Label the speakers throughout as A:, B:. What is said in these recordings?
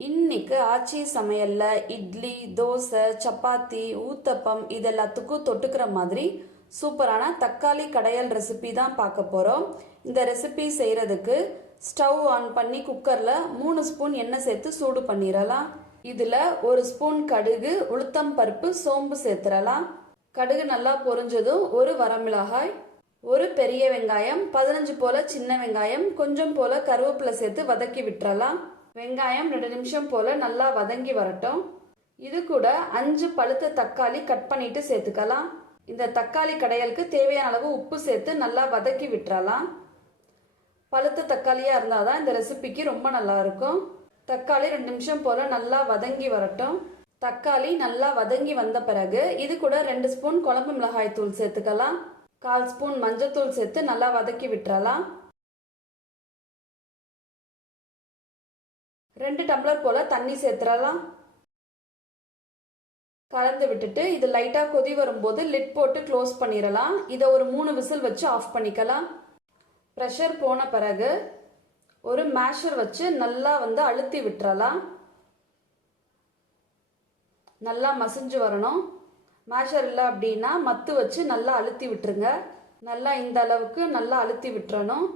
A: இன்னைக்கு ஆச்சி சமையல்ல இட்லி தோசை சப்பாத்தி ஊத்தப்பம் இது எல்லாத்துக்கும் தொட்டுக்கிற மாதிரி சூப்பரான தக்காளி கடையல் ரெசிபி தான் பார்க்க போகிறோம் இந்த ரெசிபி செய்கிறதுக்கு ஸ்டவ் ஆன் பண்ணி குக்கரில் மூணு ஸ்பூன் எண்ணெய் சேர்த்து சூடு பண்ணிடலாம் இதில் ஒரு ஸ்பூன் கடுகு உளுத்தம் பருப்பு சோம்பு சேர்த்துடலாம் கடுகு நல்லா பொரிஞ்சதும் ஒரு வரமிளகாய் ஒரு பெரிய வெங்காயம் பதினஞ்சு போல சின்ன வெங்காயம் கொஞ்சம் போல கருவேப்பிலை சேர்த்து வதக்கி விட்டுறலாம் வெங்காயம் ரெண்டு நிமிஷம் போல நல்லா வதங்கி வரட்டும். இது கூட அஞ்சு பழுத்த தக்காளி கட் பண்ணிட்டு சேர்த்துக்கலாம். இந்த தக்காளி கடையலுக்கு தேவையான அளவு உப்பு சேர்த்து நல்லா வதக்கி விட்டுறலாம். பழுத்த தக்காளியாக இருந்தால் தான் இந்த ரெசிபிக்கு ரொம்ப நல்லா இருக்கும். தக்காளி ரெண்டு நிமிஷம் போல் நல்லா வதங்கி வரட்டும். தக்காளி நல்லா வதங்கி வந்த பிறகு இது கூட ரெண்டு ஸ்பூன் குழம்பு மிளகாய் தூள் சேர்த்துக்கலாம். கால் ஸ்பூன் மஞ்சத்தூள் சேர்த்து நல்லா வதக்கி விட்டுறலாம். ரெண்டு டம்ளர் போல் தண்ணி சேர்த்துறலாம் கலந்து விட்டுட்டு இது லைட்டாக கொதி வரும்போது லிட் போட்டு க்ளோஸ் பண்ணிடலாம். இதை ஒரு மூணு விசில் வச்சு ஆஃப் பண்ணிக்கலாம். ப்ரெஷர் போன பிறகு ஒரு மேஷர் வச்சு நல்லா வந்து அழுத்தி விட்டுறலாம். நல்லா மசிஞ்சு வரணும். மேஷர் இல்லை அப்படின்னா மத்து வச்சு நல்லா அழுத்தி விட்டுருங்க. நல்லா இந்த அளவுக்கு நல்லா அழுத்தி விட்டுறணும்.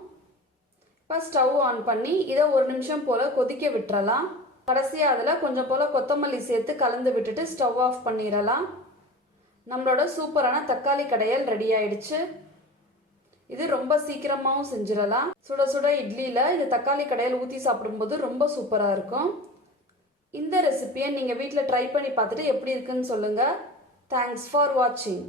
A: இப்போ ஸ்டவ் ஆன் பண்ணி இதை ஒரு நிமிஷம் போல் கொதிக்க விட்டுறலாம். கடைசியாக அதில் கொஞ்சம் போல் கொத்தமல்லி சேர்த்து கலந்து விட்டுட்டு ஸ்டவ் ஆஃப் பண்ணிடலாம். நம்மளோட சூப்பரான தக்காளி கடையல் ரெடி ஆயிடுச்சு. இது ரொம்ப சீக்கிரமாகவும் செஞ்சிடலாம். சுட சுட இட்லியில் இது தக்காளி கடையில் ஊற்றி சாப்பிடும்போது ரொம்ப சூப்பராக இருக்கும். இந்த ரெசிபியை நீங்கள் வீட்டில் ட்ரை பண்ணி பார்த்துட்டு எப்படி இருக்குன்னு சொல்லுங்கள் தேங்க்ஸ் ஃபார் வாட்சிங்